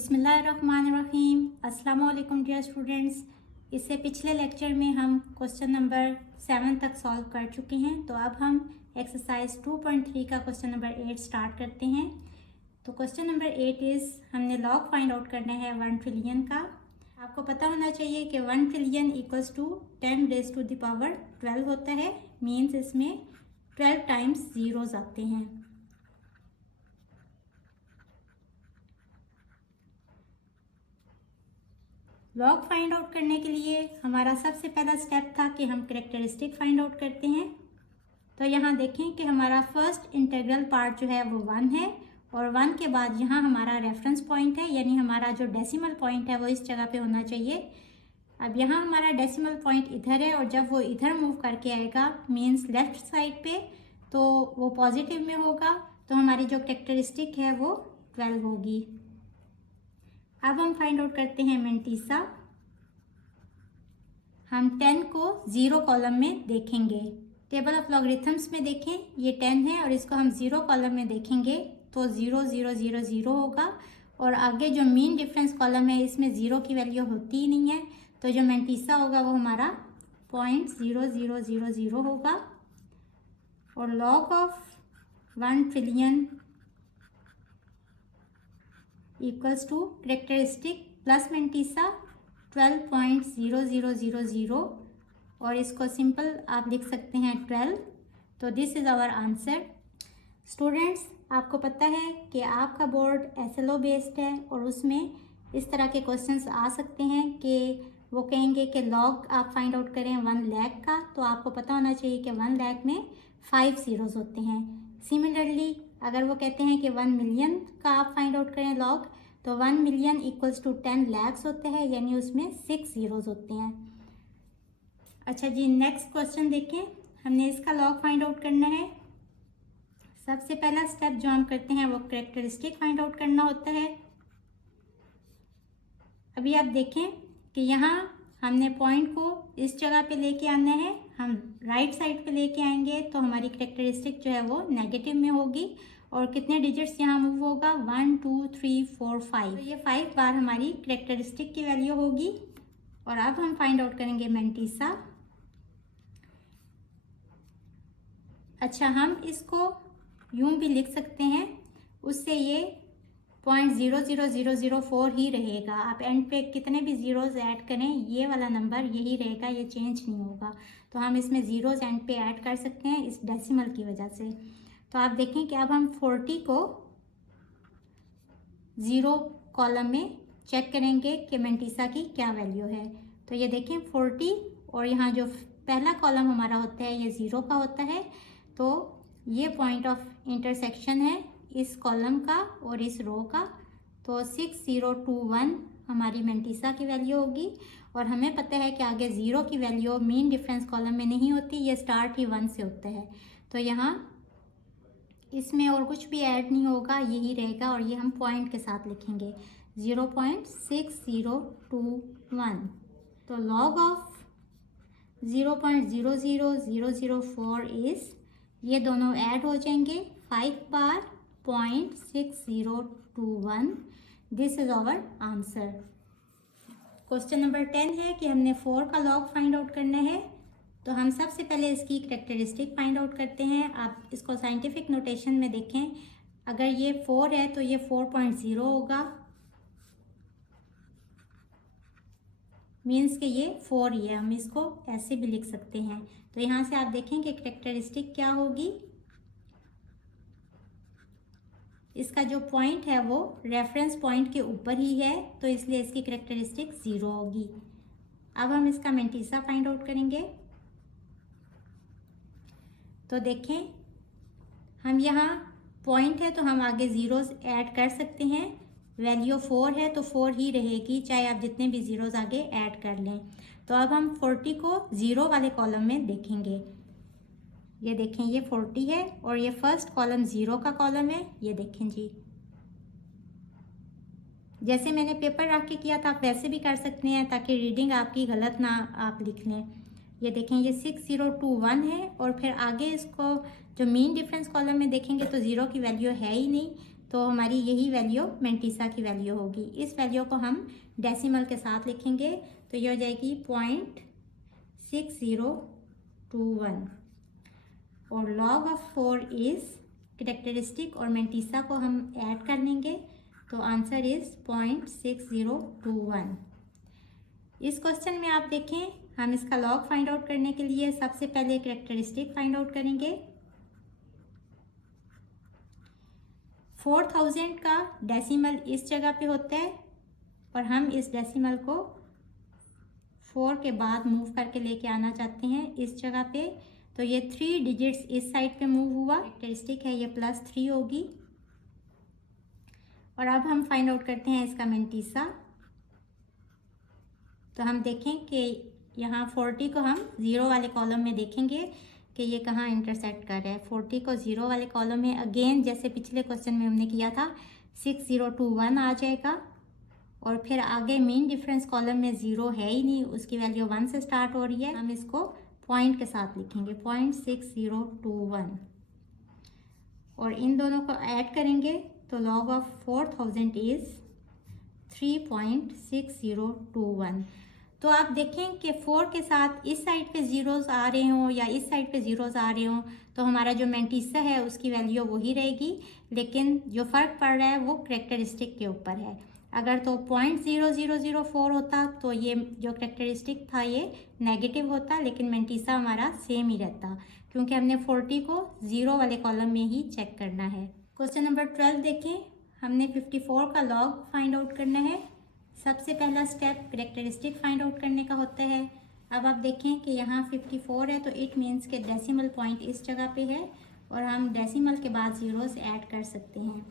बिस्मिल्लाहिर्रहमानिर्रहीम। अस्सलाम वालेकुम डियर स्टूडेंट्स। इससे पिछले लेक्चर में हम क्वेश्चन नंबर 7 तक सॉल्व कर चुके हैं। तो अब हम एक्सरसाइज 2.3 का क्वेश्चन नंबर 8 स्टार्ट करते हैं। तो क्वेश्चन नंबर 8 इज़ हमने लॉग फाइंड आउट करना है 1 ट्रिलियन का। आपको पता होना चाहिए कि 1 trillion equals to 10 raise to the power 12 होता है। मीन्स इसमें 12 टाइम्स ज़ीरोज़ आते हैं। लॉग फाइंड आउट करने के लिए हमारा सबसे पहला स्टेप था कि हम कैरेक्टरिस्टिक फाइंड आउट करते हैं। तो यहाँ देखें कि हमारा फर्स्ट इंटीग्रल पार्ट जो है वो 1 है और 1 के बाद यहाँ हमारा रेफरेंस पॉइंट है, यानी हमारा जो डेसिमल पॉइंट है वो इस जगह पे होना चाहिए। अब यहाँ हमारा डेसिमल पॉइंट इधर है और जब वो इधर मूव करके आएगा मीन्स लेफ्ट साइड पे, तो वो पॉजिटिव में होगा। तो हमारी जो कैरेक्टरिस्टिक है वो 12 होगी। अब हम फाइंड आउट करते हैं मेंटीसा। हम 10 को 0 कॉलम में देखेंगे। टेबल ऑफ लॉगरिथम्स में देखें, ये 10 है और इसको हम 0 कॉलम में देखेंगे तो 0 0 0 0 होगा। और आगे जो मीन डिफरेंस कॉलम है इसमें 0 की वैल्यू होती ही नहीं है, तो जो मेंटीसा होगा वो हमारा 0.0000 होगा। और log of 1 trillion equals to characteristic plus mantissa 12.0000 और इसको सिंपल आप लिख सकते हैं 12। तो this is our answer. Students, आपको पता है कि आपका बोर्ड SLO बेस्ड है और उसमें इस तरह के क्वेश्चंस आ सकते हैं कि वो कहेंगे कि लॉग आप फाइंड आउट करें 1 लाख का, तो आपको पता होना चाहिए कि 1 लाख में 5 ज़ीरोज़ होते हैं। सिमिलरली अगर वो कहते हैं कि 1 मिलियन का आप फाइंड आउट करें लॉग, तो 1 मिलियन इक्वल्स टू 10 लैक्स होते हैं, यानी उसमें 6 ज़ीरोज़ होते हैं। अच्छा जी, नेक्स्ट क्वेश्चन देखें। हमने इसका लॉग फाइंड आउट करना है। सबसे पहला स्टेप जो हम करते हैं वो कैरेक्टरिस्टिक फाइंड आउट करना होता है। अभी आप देखें कि यहाँ हमने पॉइंट को इस जगह पे लेके आना है। हम राइट साइड पे लेके आएंगे तो हमारी कैरेक्टरिस्टिक जो है वो नेगेटिव में होगी। और कितने डिजिट्स यहाँ मूव होगा, 1 2 3 4 5। तो ये 5 बार हमारी कैरेक्टरिस्टिक की वैल्यू होगी। और अब हम फाइंड आउट करेंगे मेंटीसा। अच्छा, हम इसको यूं भी लिख सकते हैं, उससे ये 0.00004 ही रहेगा। आप एंड पे कितने भी ज़ीरोज़ ऐड करें ये वाला नंबर यही रहेगा, ये चेंज नहीं होगा। तो हम इसमें ज़ीरोज़ एंड पे ऐड कर सकते हैं इस डेसिमल की वजह से। तो आप देखें कि अब हम 40 को 0 कॉलम में चेक करेंगे कि मेंटीसा की क्या वैल्यू है। तो ये देखें 40 और यहाँ जो पहला कॉलम हमारा होता है ये 0 का होता है। तो ये पॉइंट ऑफ इंटरसेक्शन है इस कॉलम का और इस रो का। तो 6021 हमारी मेंटीसा की वैल्यू होगी। और हमें पता है कि आगे 0 की वैल्यू मीन डिफरेंस कॉलम में नहीं होती, ये स्टार्ट ही 1 से होता है। तो यहाँ इसमें और कुछ भी ऐड नहीं होगा, यही रहेगा। और ये हम पॉइंट के साथ लिखेंगे 0.6021। तो लॉग ऑफ 0.00004 इज़, ये दोनों ऐड हो जाएंगे 5 बार 0.6021। This is our answer. Question number 10 है कि हमने 4 का लॉग फाइंड आउट करना है। तो हम सबसे पहले इसकी कैरेक्टरिस्टिक फाइंड आउट करते हैं। आप इसको साइंटिफिक नोटेशन में देखें, अगर ये 4 है तो ये 4.0 होगा, मीन्स कि ये 4 ही है। हम इसको ऐसे भी लिख सकते हैं। तो यहाँ से आप देखें कि कैरेक्टरिस्टिक क्या होगी। इसका जो पॉइंट है वो रेफरेंस पॉइंट के ऊपर ही है, तो इसलिए इसकी कैरेक्टरिस्टिक 0 होगी। अब हम इसका मेंटीसा फाइंड आउट करेंगे। तो देखें, हम यहाँ पॉइंट है तो हम आगे ज़ीरोज़ ऐड कर सकते हैं। वैल्यू 4 है तो 4 ही रहेगी, चाहे आप जितने भी ज़ीरोज़ आगे ऐड कर लें। तो अब हम 40 को 0 वाले कॉलम में देखेंगे। ये देखें, ये 40 है और ये फर्स्ट कॉलम 0 का कॉलम है। ये देखें जी, जैसे मैंने पेपर रख के किया था आप वैसे भी कर सकते हैं, ताकि रीडिंग आपकी गलत ना आप लिख लें। ये देखें, ये 6021 है और फिर आगे इसको जो मीन डिफरेंस कॉलम में देखेंगे तो 0 की वैल्यू है ही नहीं, तो हमारी यही वैल्यू मेंटिसा की वैल्यू होगी। इस वैल्यू को हम डेसिमल के साथ लिखेंगे तो ये हो जाएगी 0.6021 और log ऑफ 4 इज़ कैरेक्टरिस्टिक और मेंटिसा को हम ऐड कर लेंगे तो आंसर इज़ 0.6021। इस क्वेश्चन में आप देखें, हम इसका लॉग फाइंड आउट करने के लिए सबसे पहले कैरेक्टरिस्टिक फाइंड आउट करेंगे। 4000 का डेसिमल इस जगह पे होता है और हम इस डेसिमल को 4 के बाद मूव करके लेके आना चाहते हैं इस जगह पे, तो ये 3 डिजिट्स इस साइड पे मूव हुआ। कैरेक्टरिस्टिक है ये +3 होगी। और अब हम फाइंड आउट करते हैं इसका मेंटिसा। तो हम देखें कि यहाँ 40 को हम 0 वाले कॉलम में देखेंगे कि ये कहाँ इंटरसेक्ट कर रहा है। 40 को 0 वाले कॉलम में अगेन जैसे पिछले क्वेश्चन में हमने किया था 6021 आ जाएगा और फिर आगे मीन डिफरेंस कॉलम में 0 है ही नहीं, उसकी वैल्यू 1 से स्टार्ट हो रही है। हम इसको पॉइंट के साथ लिखेंगे 0.6021 और इन दोनों को ऐड करेंगे तो लॉग ऑफ 4000 इज़ 3.6021। तो आप देखें कि 4 के साथ इस साइड पे ज़ीरोज़ आ रहे हों या इस साइड पे ज़ीरोज़ आ रहे हों तो हमारा जो मेंटिसा है उसकी वैल्यू वही रहेगी, लेकिन जो फ़र्क पड़ रहा है वो कैरेक्टरिस्टिक के ऊपर है। अगर तो 0.0004 होता तो ये जो कैरेक्टरिस्टिक था ये नेगेटिव होता, लेकिन मेंटिसा हमारा सेम ही रहता क्योंकि हमने 40 को 0 वाले कॉलम में ही चेक करना है। क्वेश्चन नंबर 12 देखें, हमने 54 का लॉग फाइंड आउट करना है। सबसे पहला स्टेप कैरेक्टरिस्टिक फाइंड आउट करने का होता है। अब आप देखें कि यहाँ 54 है तो इट मीन्स के डेसिमल पॉइंट इस जगह पे है और हम डेसिमल के बाद ज़ीरोस ऐड कर सकते हैं।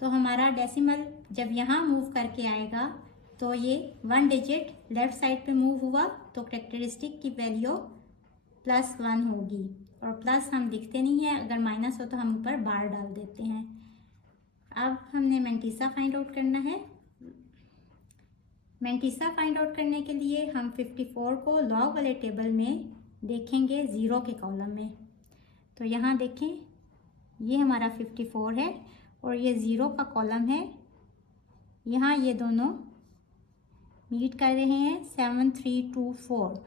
तो हमारा डेसिमल जब यहाँ मूव करके आएगा तो ये 1 डिजिट लेफ़्ट साइड पे मूव हुआ तो कैरेक्टरिस्टिक की वैल्यू +1 होगी और प्लस हम लिखते नहीं हैं, अगर माइनस हो तो हम ऊपर बार डाल देते हैं। अब हमने मेंटिसा फाइंड आउट करना है। मेंटिसा फाइंड आउट करने के लिए हम 54 को लॉग वाले टेबल में देखेंगे 0 के कॉलम में। तो यहाँ देखें ये हमारा 54 है और ये 0 का कॉलम है। यहाँ ये दोनों मीट कर रहे हैं 7324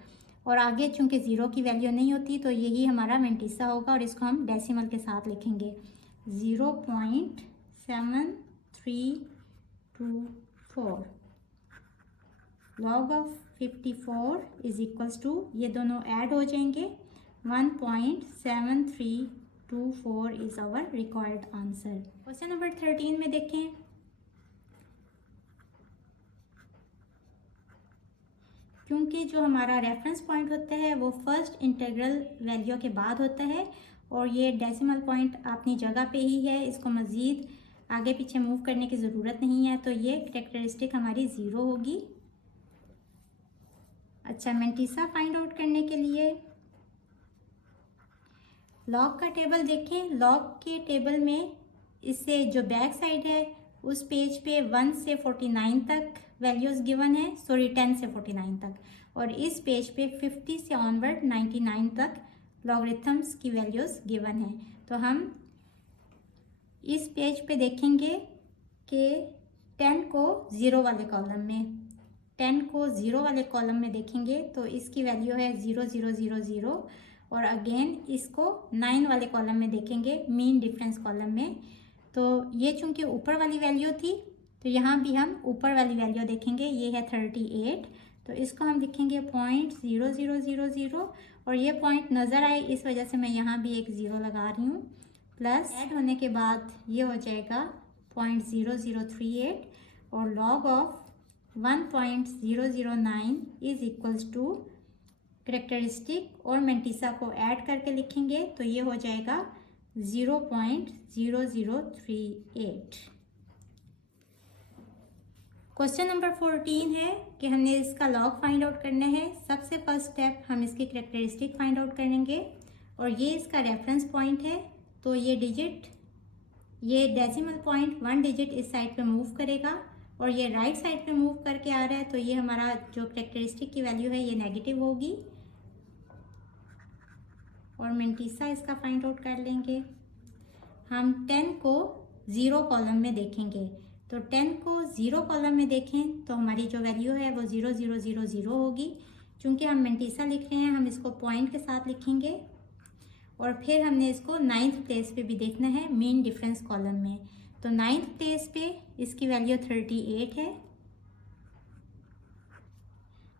और आगे चूँकि 0 की वैल्यू नहीं होती तो यही हमारा मेंटिसा होगा और इसको हम डेसिमल के साथ लिखेंगे 0.7324। Log of 54 is equals to, ये दोनों ऐड हो जाएंगे 1.7324 is our required answer. Question number 13 में देखें, क्योंकि जो हमारा रेफरेंस पॉइंट होता है वो फर्स्ट इंटीग्रल वैल्यू के बाद होता है और ये डेसिमल पॉइंट अपनी जगह पे ही है, इसको मज़ीद आगे पीछे मूव करने की ज़रूरत नहीं है, तो ये कैरेक्टरिस्टिक हमारी 0 होगी। अच्छा, मेंटिसा फाइंड आउट करने के लिए लॉग का टेबल देखें। लॉग के टेबल में इससे जो बैक साइड है उस पेज पे 1 से 49 तक वैल्यूज़ गिवन है, सॉरी 10 से 49 तक, और इस पेज पे 50 से ऑनवर्ड 99 तक लॉगरिथम्स की वैल्यूज़ गिवन है। तो हम इस पेज पे देखेंगे कि 10 को 0 वाले कॉलम में, 10 को 0 वाले कॉलम में देखेंगे तो इसकी वैल्यू है 0000 और अगेन इसको 9 वाले कॉलम में देखेंगे मीन डिफरेंस कॉलम में। तो ये चूंकि ऊपर वाली वैल्यू थी तो यहाँ भी हम ऊपर वाली वैल्यू देखेंगे, ये है 38, तो इसको हम लिखेंगे 0.0000 और ये पॉइंट नज़र आए इस वजह से मैं यहाँ भी एक 0 लगा रही हूँ। प्लस ऐड होने के बाद ये हो जाएगा 0.0038 और log of 1.009 is equals to characteristic और मेंटिसा को ऐड करके लिखेंगे तो ये हो जाएगा 0.0038। क्वेश्चन नंबर 14 है कि हमने इसका लॉग फाइंड आउट करना है। सबसे फर्स्ट स्टेप हम इसकी कैरेक्टरिस्टिक फाइंड आउट करेंगे और ये इसका रेफरेंस पॉइंट है, तो ये डिजिट, ये डेसिमल पॉइंट 1 डिजिट इस साइड पे मूव करेगा और ये राइट साइड पे मूव करके आ रहा है, तो ये हमारा जो कैरेक्टरिस्टिक की वैल्यू है ये नेगेटिव होगी और मेंटिसा इसका फाइंड आउट कर लेंगे। हम 10 को ज़ीरो कॉलम में देखेंगे। तो 10 को ज़ीरो कॉलम में देखें तो हमारी जो वैल्यू है वो 0,0,0,0 होगी। चूँकि हम मेंटीसा लिख रहे हैं, हम इसको पॉइंट के साथ लिखेंगे और फिर हमने इसको 9th प्लेस पे भी देखना है मीन डिफरेंस कॉलम में। तो 9th प्लेस पे इसकी वैल्यू 38 है,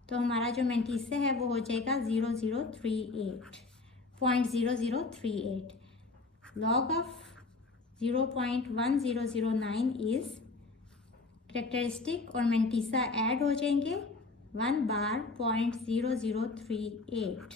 तो हमारा जो मेंटीसा है वो हो जाएगा 0,038. लॉग ऑफ 0.1009 इज करेक्टरिस्टिक और मेंटीसा ऐड हो जाएंगे 1 बार 0.0038।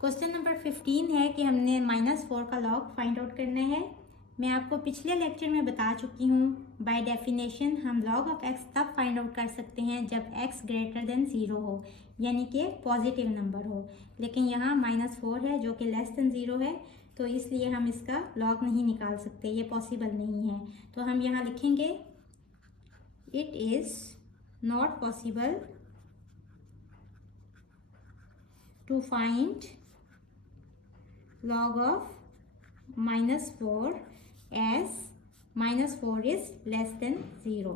क्वेश्चन नंबर 15 है कि हमने -4 का लॉग फाइंड आउट करना है। मैं आपको पिछले लेक्चर में बता चुकी हूँ, बाय डेफिनेशन हम लॉग ऑफ x तब फाइंड आउट कर सकते हैं जब x ग्रेटर देन 0 हो, यानी कि पॉजिटिव नंबर हो। लेकिन यहाँ -4 है जो कि लेस देन 0 है, तो इसलिए हम इसका लॉग नहीं निकाल सकते, ये पॉसिबल नहीं है। तो हम यहाँ लिखेंगे it is not possible to find log of -4 as -4 is less than 0।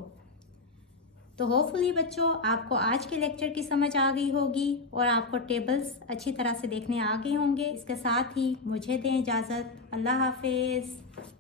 तो होपफुली बच्चों आपको आज के लेक्चर की समझ आ गई होगी और आपको टेबल्स अच्छी तरह से देखने आ गए होंगे। इसके साथ ही मुझे दें इजाज़त। अल्लाह हाफिज़।